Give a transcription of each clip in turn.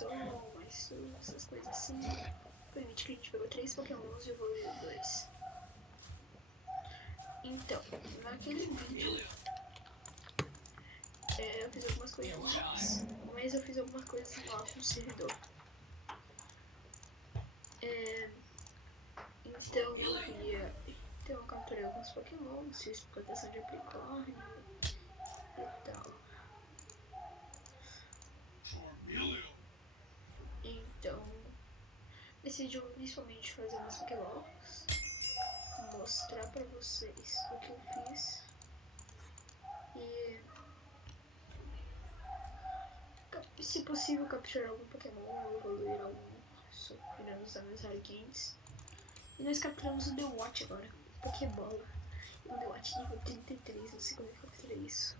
Som, mais essas coisas assim. Permite que a gente pegou 3 Pokémons e evoluiu 2. Então, naquele vídeo eu fiz algumas coisas novas, mas eu fiz algumas coisas novas no servidor. Então eu capturei alguns Pokémons, fiz proteção de Apricorn e tal. Então, nesse vídeo eu vou principalmente fazer umas Pokéballs, mostrar pra vocês o que eu fiz e, se possível, capturar algum Pokémon, evoluir algum, irando usar meus Harikens. E nós capturamos o The Watch agora, Pokébola. O The Watch nível 33, não sei como eu capturei isso.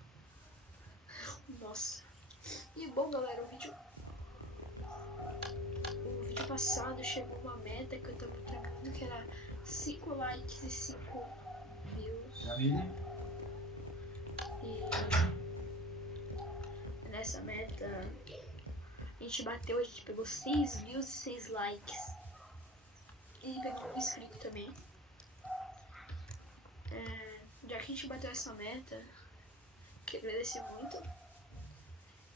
Nossa. E bom, galera, o vídeo passado chegou uma meta que eu tava tragando, que era 5 likes e 5 views. E nessa meta a gente bateu, a gente pegou 6 views e 6 likes. E pegou um inscrito também. Já que a gente bateu essa meta, quero agradecer muito.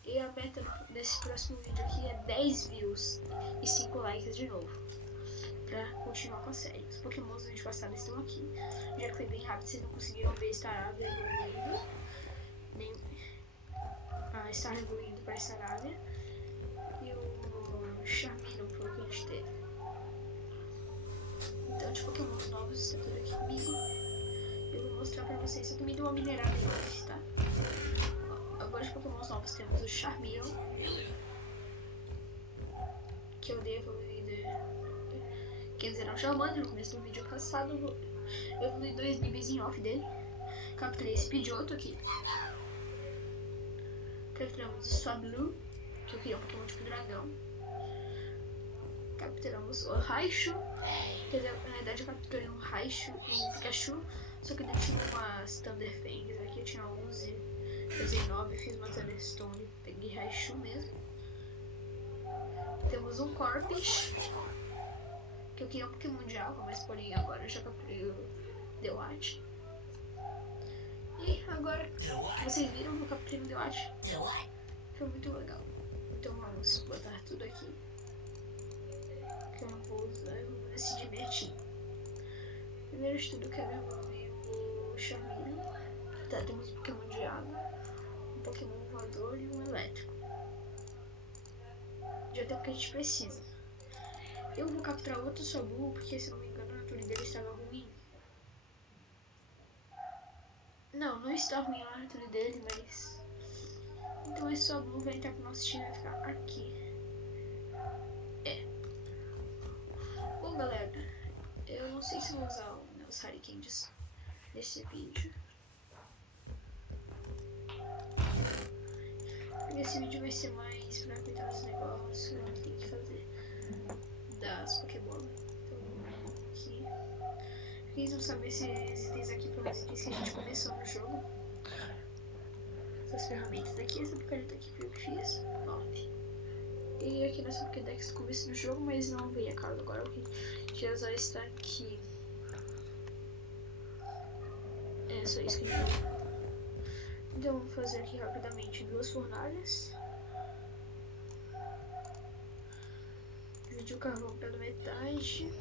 E a meta desse próximo vídeo aqui é 10 views e 5 likes de novo, pra continuar com a série. Os Pokémons do vídeo passado estão aqui. Já que foi bem rápido, vocês não conseguiram ver Staravia evoluindo, nem a Star evoluindo para Staravia. E o Charmeleon foi o que a gente teve. Então, de Pokémons novos está tudo aqui comigo. Eu vou mostrar pra vocês. Eu também dei uma minerada em mais, tá? Agora de Pokémons novos temos o Charmeleon, que eu dei evoluído. Quer dizer, não, Charmander no começo do vídeo passado. Eu evolui 2 níveis em off dele. Capturei esse Pidgeotto aqui. Capturamos o Swablu, que eu queria um Pokémon tipo dragão. Capturamos o Raichu. Quer dizer, na verdade eu capturei um Raichu e um Pikachu. Só que eu tinha umas Thunderfangs aqui, eu tinha 11. Fiz 9, fiz uma Thunderstone, peguei Raichu mesmo. Temos um Corphish, que eu queria um Pokémon de água, mas porém agora eu já capturei o The Watch. E agora, vocês viram que eu capturei o The Watch? Foi muito legal. Então vamos botar tudo aqui, que eu não vou usar, eu vou se divertir. Primeiro de tudo eu quero evoluir o Charmeleon. Tá, temos um Pokémon de água, um Pokémon voador e um elétrico. Já tem o que a gente precisa. Eu vou capturar outro Swablu, porque se não me engano a natureza dele estava ruim. Não está ruim a natureza dele, mas... Então esse Swablu vai entrar pro nosso time e vai ficar aqui. Bom, galera, eu não sei se vou usar os meus Harikens nesse vídeo. Esse vídeo vai ser mais pra cuidar dos negócios que eu tenho que fazer das Pokébolas. Então, aqui. Vocês vão saber se esses itens aqui foram os itens que a gente começou no jogo. Essas ferramentas daqui, essa picareta aqui que eu fiz, 9. E aqui nessa Pokédex no começo do jogo, mas não veio a carga agora, porque a gente vai usar esse aqui. É só isso que a gente vai. Então vamos fazer aqui rapidamente 2 fornalhas. Dividir o carvão pela metade.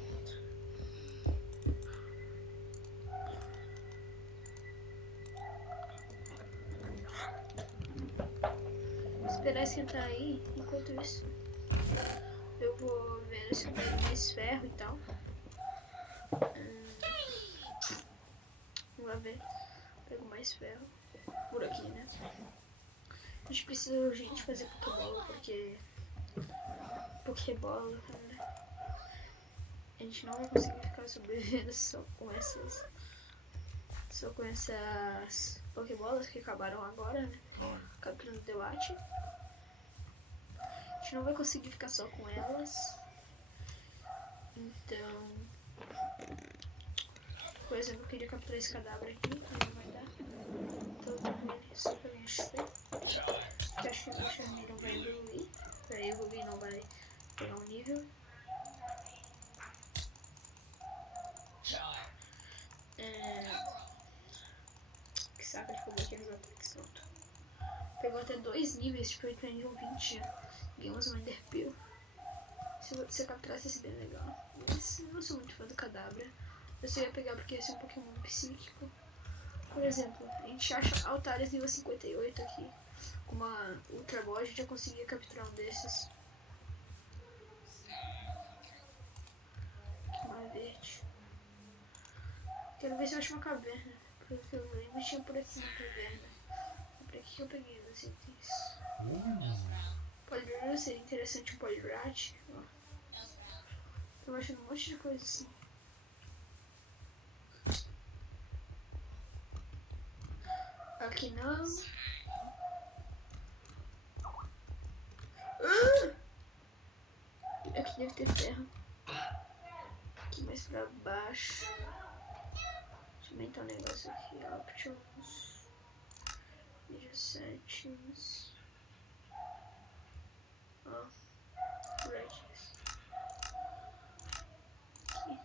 Esperar esquentar aí, enquanto isso eu vou ver se eu pego mais ferro e tal. Vamos ver, pego mais ferro por aqui, né? A gente precisa urgente fazer Pokébola, porque Pokébola, cara, a gente não vai conseguir ficar sobrevivendo só com essas Pokébolas que acabaram agora, né? Capturando The Watch. A gente não vai conseguir ficar só com elas. Então, por exemplo, eu queria capturar esse cadáver aqui, mas não vai dar. Então eu vou ver só pra gente ver. Eu acho que o Charmeleon vai evoluir ele não vai pegar um nível. Que saca de fogo aqui nos ataques, pronto. Pegou até 2 níveis, tipo, ele tá nível 20 já. Ganhamos um Ender Pearl. Se você capturasse esse bem legal. Mas eu não sou muito fã do Kadabra. Eu só ia pegar porque esse é um Pokémon psíquico. Por exemplo, a gente acha Altares nível 58 aqui. Com uma Ultra Ball a gente já conseguia capturar um desses. Uma verde. Quero ver se eu acho uma caverna. Porque eu lembro tinha por aqui uma caverna. Pra que eu peguei os itens? Poliwrath seria interessante um Poliwrath. Tô achando um monte de coisa assim. Aqui não. Aqui deve ter ferro. Aqui mais pra baixo. Deixa eu aumentar um negócio aqui. Options. Media settings. Ó. Brightness. Aqui.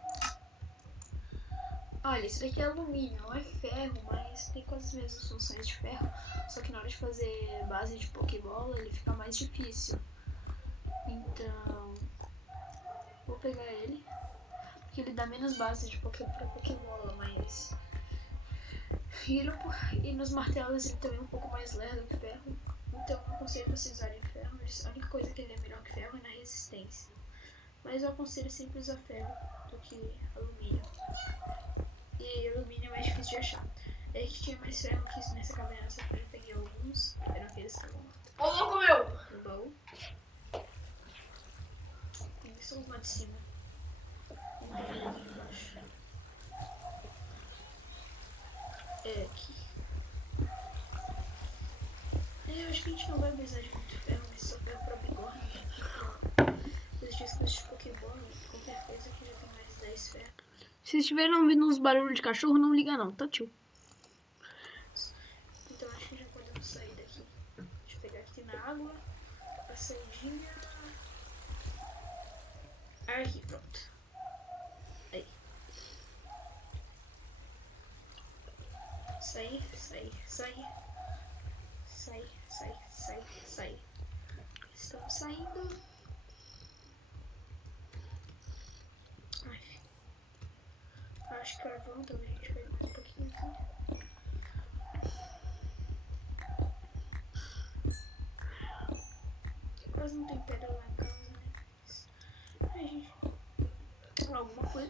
Olha, isso daqui é alumínio, não é ferro, mas tem quase as mesmas funções de ferro. Só que na hora de fazer base de Pokébola ele fica mais difícil. Então, vou pegar ele. Porque ele dá menos base de Pokébola, mas... E nos martelos ele também é um pouco mais lerdo que ferro. Então eu aconselho vocês usarem ferro. A única coisa que ele é melhor que ferro é na resistência. Mas eu aconselho sempre usar ferro do que alumínio. E alumínio é mais difícil de achar. É que tinha mais ferro que isso nessa caverna, só que eu peguei alguns. Eram aqueles que estavam lá. Ô, louco meu! No baú. Eles são os lá de cima. Vamos ver aqui embaixo. É aqui. Eu acho que a gente não vai precisar de muito ferro, mas só ferro pra bigorna. Os discos de Pokébola, qualquer coisa que já tem mais 10 ferro. Se estiverem ouvindo uns barulhos de cachorro, não liga não, tá, tio? Então acho que já podemos sair daqui. Deixa eu pegar aqui na água. A saidinha. Aqui, pronto. Aí. Sai, sai, sai. Sai, sai, sai, sai. Estamos saindo. Ai. Acho que carvão também. A gente pega mais um pouquinho aqui. Quase não tem pedra lá em casa, né? Ai, gente.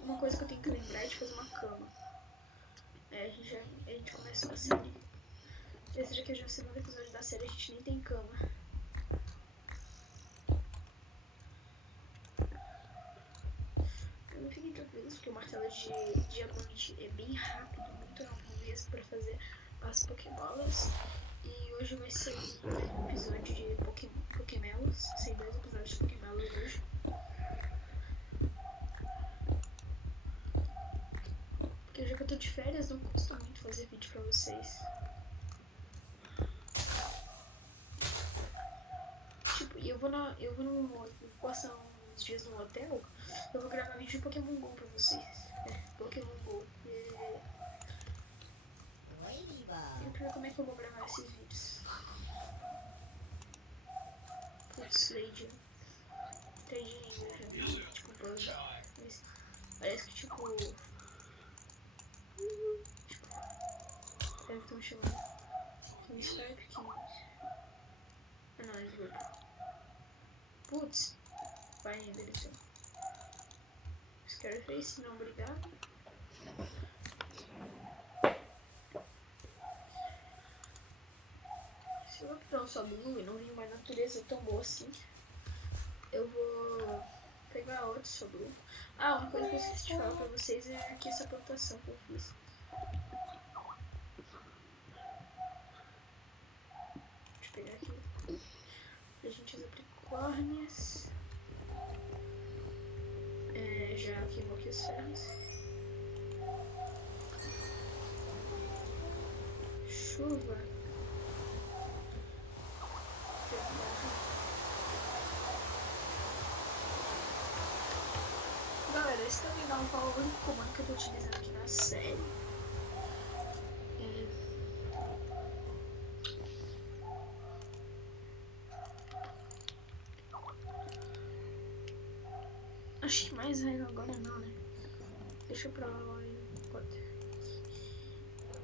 Uma coisa que eu tenho que lembrar é de fazer uma cama. A gente começou a série. Esse já que já é o segundo episódio da série, a gente nem tem cama. Eu não fiquei tranquilo porque o martelo de diamante é bem rápido, muito rápido mesmo pra fazer as Pokébolas. E hoje vai ser um episódio de Pokémelos. Sem 2 episódios de Pokémelos hoje. Porque já que eu tô de férias, não custa muito fazer vídeo pra vocês. Tipo, e eu vou passar uns dias no hotel, eu vou gravar vídeo de Pokémon GO pra vocês. Pokémon GO. E pra como é que eu vou gravar esses vídeos? Putz, Lady ainda, tipo, bug. Parece que tipo... Deve estão chamando. Tem Skype aqui. Ah não, é grupo. Putz, vai endereçar. Scarface, não, obrigado. Se eu capturar um Soblu e não vir uma natureza tão boa assim, eu vou pegar outro Soblu. Ah, uma coisa que eu esqueci de falar pra vocês é aqui essa plantação que eu fiz. Deixa eu pegar aqui. A gente usa Pricórnias. Já queimou aqui os ferros. Chuva. vocês também não qual é o único comando que eu tô utilizando aqui na série. Acho que mais raiva agora não, né? Deixa pra lá e pode.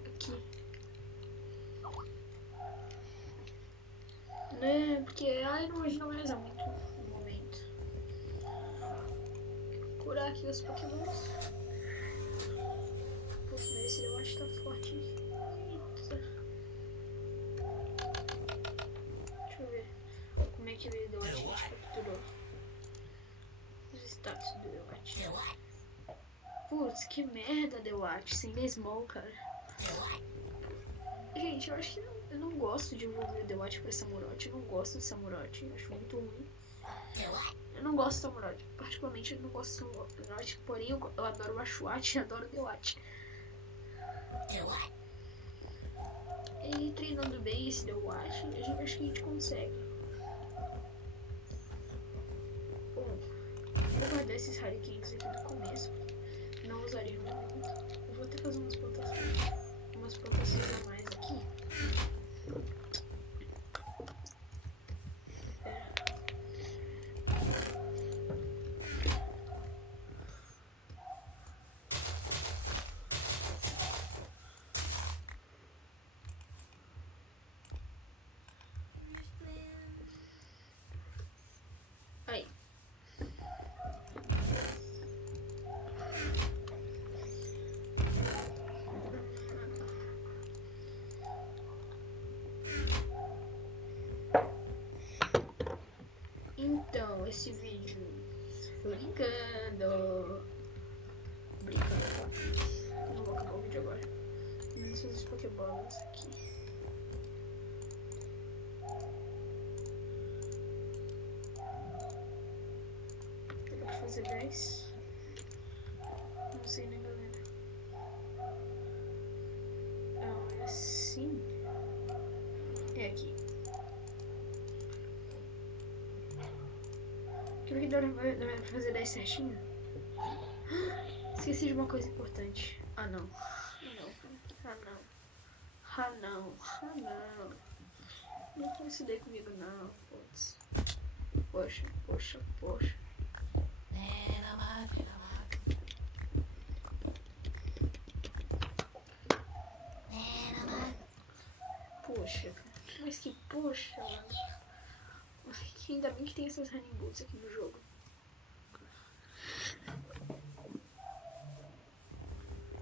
Aqui. Né? Porque Iron hoje não vai usar muito no momento. Curar aqui os pokémons. Putz, mas esse eu acho que tá forte. Eita. Deixa eu ver como é que ele deu a gente capturou. Os status do Dewat. Putz, que merda, Dewat. Sem Nesmol, cara. Gente, eu acho que eu não gosto de envolver o Dewat pra Samurott. Eu não gosto de Samurott. Eu acho muito ruim. Eu não gosto de Samurott. Particularmente, eu não gosto de Samurott. Porém, eu adoro o Ashwat e adoro o Dewat. E treinando bem esse Dewat, acho que a gente consegue. Bom, vou guardar esses Harikens aqui do começo. Não usaria no momento. Eu vou até fazer umas plantações a mais aqui. Aí. Então, esse vídeo. Brincando. Não vou acabar o vídeo agora. Vamos fazer os Pokéballs aqui. Dá pra fazer 10? Não sei, né, galera? Ah, é assim. É aqui. Quer ver que dá pra fazer 10 certinho? Esqueci de uma coisa importante. Ah, não. Não faz isso daí comigo, não. Putz. Poxa. Puxa, mas que puxa, mano. Ainda bem que tem essas running boots aqui no jogo.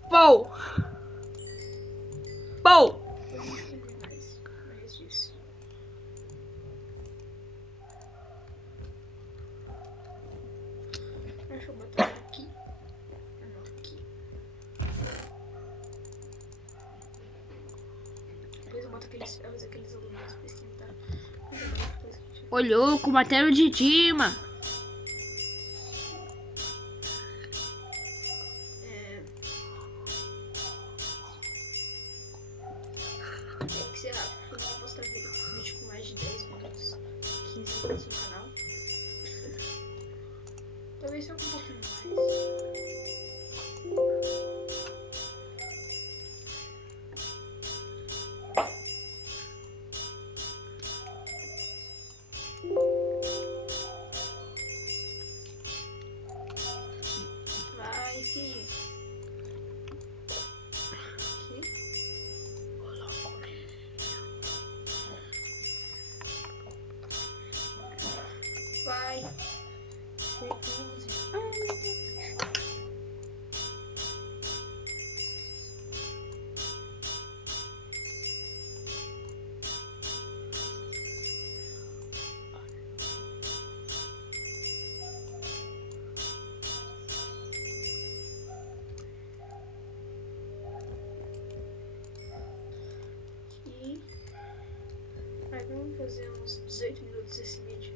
Pou! Mais disso. Deixa eu botar aqui. Não, aqui. Depois eu boto aqueles alunos pra esquentar. Ô louco, bateram de Dima. Tem que ser rápido, porque eu não vou postar vídeo com mais de 10 minutos, 15 minutos no canal. Talvez seja um pouquinho mais. Vai, filho. Vai. Aí vamos fazer uns 18 minutos esse vídeo.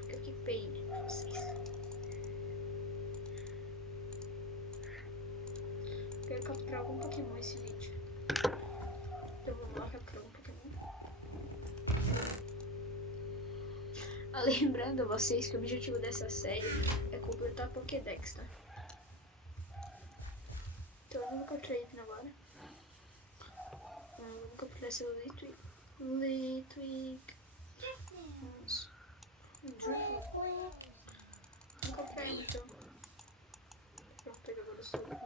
Fica aqui bem pra vocês. Quero capturar algum Pokémon esse vídeo. Então vamos lá capturar um Pokémon. Lembrando a vocês que o objetivo dessa série é completar a Pokédex, tá? eu não vou capturar Ipno agora. Vamos capturar seu Litwick. Litwick. Vamos. Vamos capturar ele então. Vamos pegar agora o seu Litwick.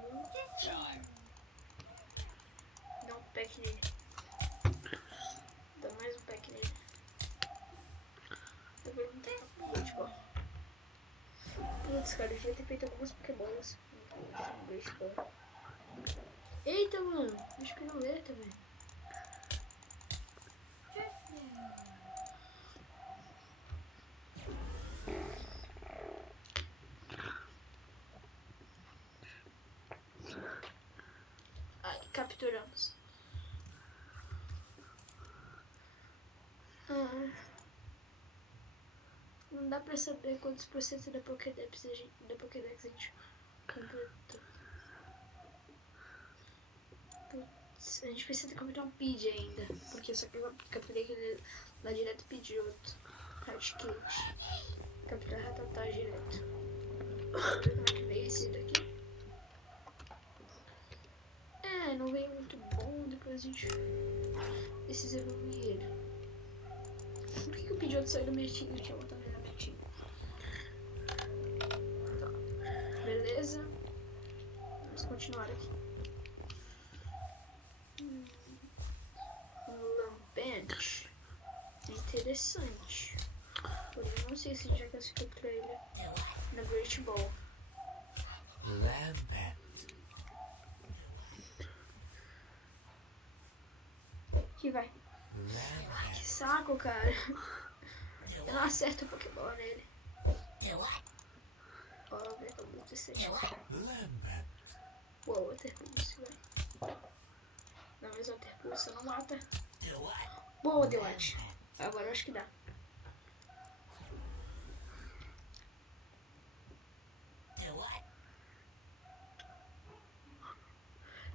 Dá um pack nele. Dá mais um pack nele. Tô vendo que tá com baseball. Putz, cara, eu devia ter feito algumas pokébolas. Eita, mano. Acho que não lê também. Aí, capturamos. Não dá pra saber quantos por cento da Pokédex a gente completou. Putz, a gente precisa capturar um Pidge ainda. Porque só que eu capturei aquele lá direto Pidgeotto. Hardkit. Capturar Ratatá direto. Vamos ver como é que veio esse daqui. É, não veio muito bom. Depois a gente precisa evoluir ele. Por que o Pidgeotto saiu do Metinho? Deixa eu botar ele na Metinho. Tá. Beleza. Vamos continuar aqui. Lampent. Interessante. Porém, eu não sei se já conseguiu capturar ele na Great Ball. Lampent. Aqui vai. Ai, que saco, cara. Eu não acerto o Pokéball nele. Ó, vamos ver como você sente. Uou, Water Pulse, vai. Não, mas Water Pulse não mata. Boa, Dewat. Agora eu acho que dá.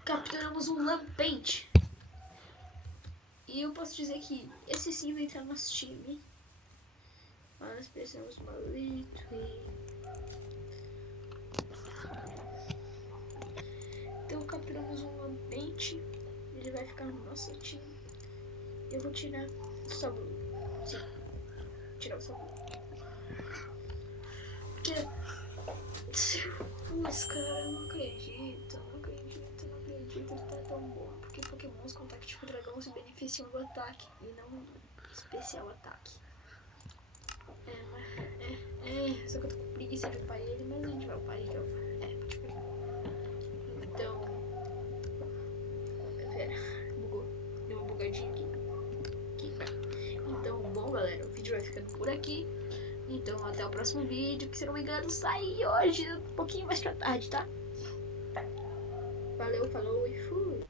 Capturamos um Lampent. E eu posso dizer que esse sim vai entrar no nosso time. Mas nós precisamos de uma Litwick. Então capturamos um Lampent. Ele vai ficar no nosso time. Eu vou tirar o Sablu. Sim. Vou tirar o Sablu. Porque... Putz, cara, eu não acredito. Ele tá tão bom. Porque Pokémons com ataque tipo dragão se beneficiam do ataque e não especial ataque. Só que eu tô com preguiça de upar ele, mas a gente vai upar ele. Então. Pera, bugou. Deu uma bugadinha aqui. Então, bom, galera, o vídeo vai ficando por aqui. Então, até o próximo vídeo, que se não me engano sai hoje, um pouquinho mais pra tarde, tá? Valeu, falou e fui!